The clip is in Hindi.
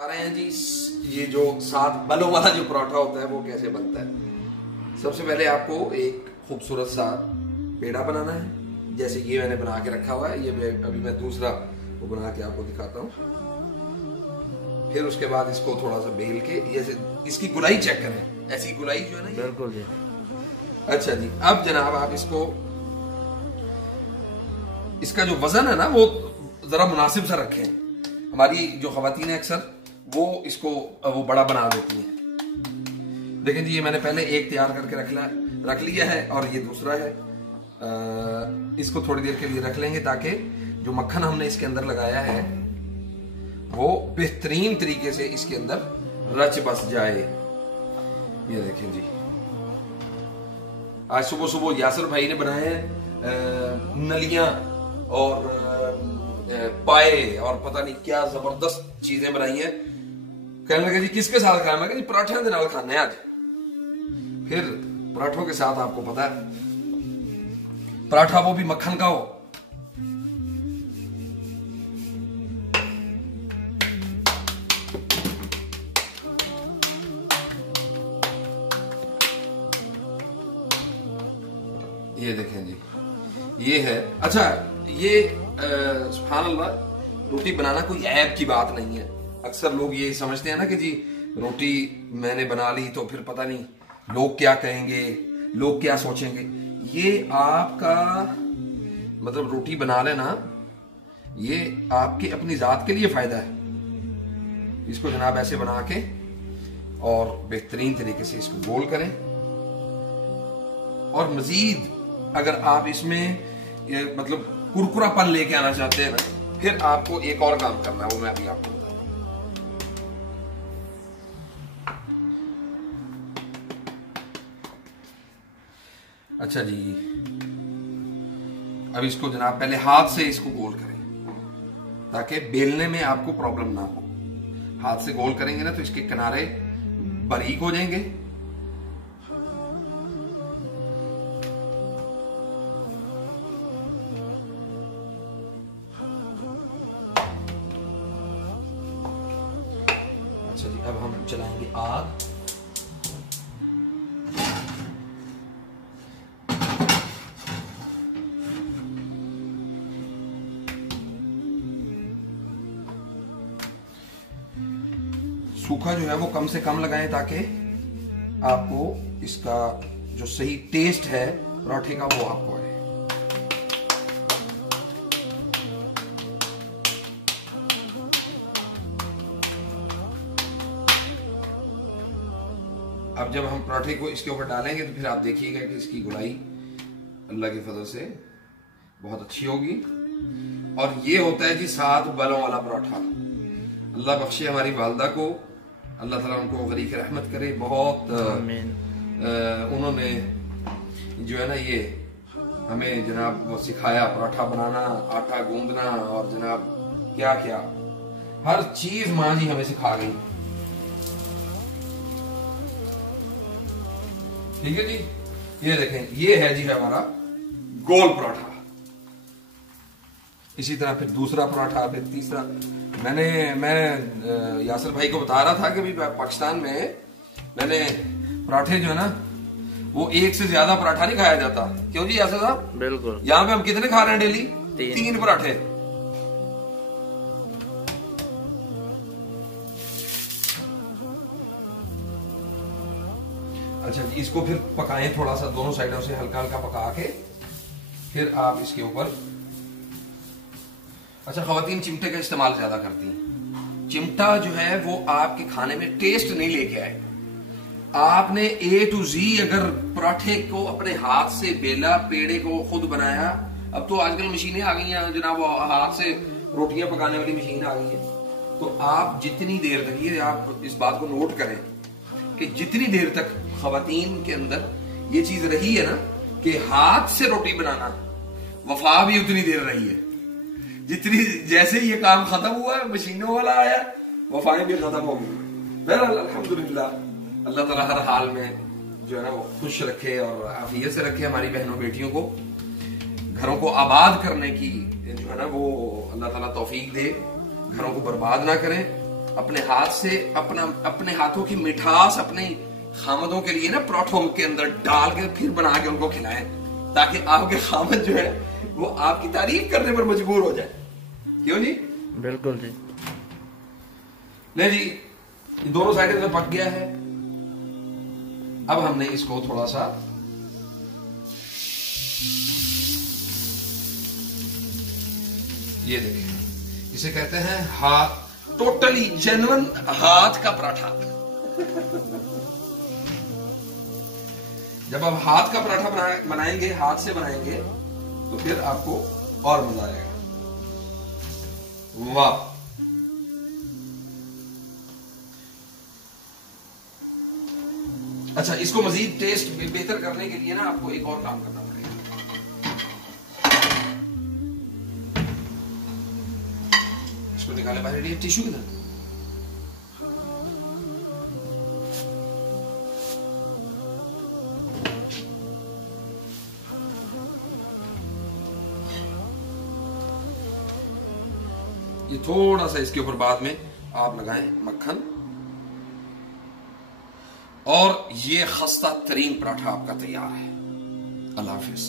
आ रहे हैं जी, ये जो 7 बलों वाला जो पराठा होता है वो कैसे बनता है। सबसे पहले आपको एक खूबसूरत सा पेड़ा बनाना है, जैसे ये मैंने बना के रखा हुआ है। ये अभी मैं दूसरा वो बना के आपको दिखाता हूँ। फिर उसके बाद इसको थोड़ा सा बेल के, जैसे इसकी गुलाई चेक करें, ऐसी गुलाई जो है ना, बिल्कुल जी। अच्छा जी, अब जनाब आप इसको, इसका जो वजन है ना वो जरा मुनासिब सा रखें। हमारी जो खवातीन है अक्सर वो इसको वो बड़ा बना देती हैं। देखें जी, ये मैंने पहले एक तैयार करके रख लिया है और ये दूसरा है। इसको थोड़ी देर के लिए रख लेंगे ताकि जो मक्खन हमने इसके अंदर लगाया है वो बेहतरीन तरीके से इसके अंदर रच बस जाए। ये देखें जी, आज सुबह सुबह यासर भाई ने बनाए हैं नलियां और पाए और पता नहीं क्या जबरदस्त चीजें बनाई हैं। कहने लगे जी किसके साथ खाना है, जी पराठे के नाल खाने आज। फिर पराठों के साथ आपको पता है पराठा वो भी मक्खन का हो। ये देखें जी, ये है। अच्छा, ये सुभान अल्लाह, रोटी बनाना कोई ऐब की बात नहीं है। अक्सर लोग ये समझते हैं ना कि जी रोटी मैंने बना ली तो फिर पता नहीं लोग क्या कहेंगे, लोग क्या सोचेंगे। ये आपका मतलब रोटी बना लेना, ये आपके अपनी जात के लिए फायदा है। इसको जनाब ऐसे बना के और बेहतरीन तरीके से इसको गोल करें। और मजीद अगर आप इसमें मतलब कुरकुरापन लेके आना चाहते हैं ना, फिर आपको एक और काम करना है, वो मैं अभी आपको बताता हूं। अच्छा जी, अब इसको जनाब पहले हाथ से इसको गोल करें ताकि बेलने में आपको प्रॉब्लम ना हो। हाथ से गोल करेंगे ना तो इसके किनारे बारीक हो जाएंगे। अच्छा जी, अब हम चलाएंगे आग। सूखा जो है वो कम से कम लगाएं ताकि आपको इसका जो सही टेस्ट है पराठे का वो आपको आए। अब जब हम पराठे को इसके ऊपर डालेंगे तो फिर आप देखिएगा कि इसकी गुलाई अल्लाह के फजल से बहुत अच्छी होगी। और ये होता है जी 7 बलों वाला पराठा। अल्लाह बख्शे हमारी वालदा को, अल्लाह ताला उनको गरीक रहमत करे। बहुत उन्होंने जो है ना ये हमें जनाब वो सिखाया, पराठा बनाना, आटा गूंदना और जनाब क्या क्या हर चीज माँ जी हमें सिखा गई। ठीक है जी, ये देखें, ये है जी हमारा गोल पराठा। इसी तरह फिर दूसरा पराठा, फिर तीसरा। मैं यासर भाई को बता रहा था कि भाई पाकिस्तान में मैंने पराठे जो है ना वो एक से ज्यादा पराठा नहीं खाया जाता। क्यों जी यासर साहब? बिल्कुल। यहाँ पे हम कितने खा रहे हैं डेली? 3 पराठे। अच्छा जी, इसको फिर पकाएं थोड़ा सा, दोनों साइडों से हल्का हल्का पका के फिर आप इसके ऊपर। अच्छा, खवातीन चिमटे का इस्तेमाल ज्यादा करती हैं। चिमटा जो है वो आपके खाने में टेस्ट नहीं लेके आए। आपने A to Z अगर पराठे को अपने हाथ से बेला, पेड़े को खुद बनाया। अब तो आजकल मशीनें आ गई हैं जनाब, हाथ से रोटियां पकाने वाली मशीन आ गई है। तो आप जितनी देर तक, ये आप इस बात को नोट करें कि जितनी देर तक खवातीन के अंदर ये चीज रही है ना कि हाथ से रोटी बनाना, वफा भी उतनी देर रही है जितनी, जैसे ये काम खत्म हुआ है मशीनों वाला आया, वफाएं भी खत्म हो गई। बहरहाल अल्हम्दुलिल्लाह, अल्लाह ताला हर हाल में जो है ना वो खुश रखे और आफियत से रखे हमारी बहनों बेटियों को। घरों को आबाद करने की जो है ना वो अल्लाह ताला तौफीक दे, घरों को बर्बाद ना करें। अपने हाथ से अपने हाथों की मिठास अपने खामदों के लिए ना पराठों के अंदर डाल के फिर बना के उनको खिलाएं, ताकि आपके खामद जो है वो आपकी तारीफ करने पर मजबूर हो जाए। क्यों जी? बिल्कुल जी। ले जी, दोनों साइड में पक गया है। अब हमने इसको थोड़ा सा ये देखें, इसे कहते हैं हाथ, टोटली जेन्युइन हाथ का पराठा। जब आप हाथ का पराठा बनाएंगे, हाथ से बनाएंगे, तो फिर आपको और मजा आएगा। वाह! अच्छा, इसको मजीद टेस्ट बेहतर करने के लिए ना आपको एक और काम करना पड़ेगा। इसको निकाले बाहर, ये टिश्यू किधर? ये थोड़ा सा इसके ऊपर बाद में आप लगाएं मक्खन, और ये खस्ता तरीन पराठा आपका तैयार है। अल्लाह हाफिज।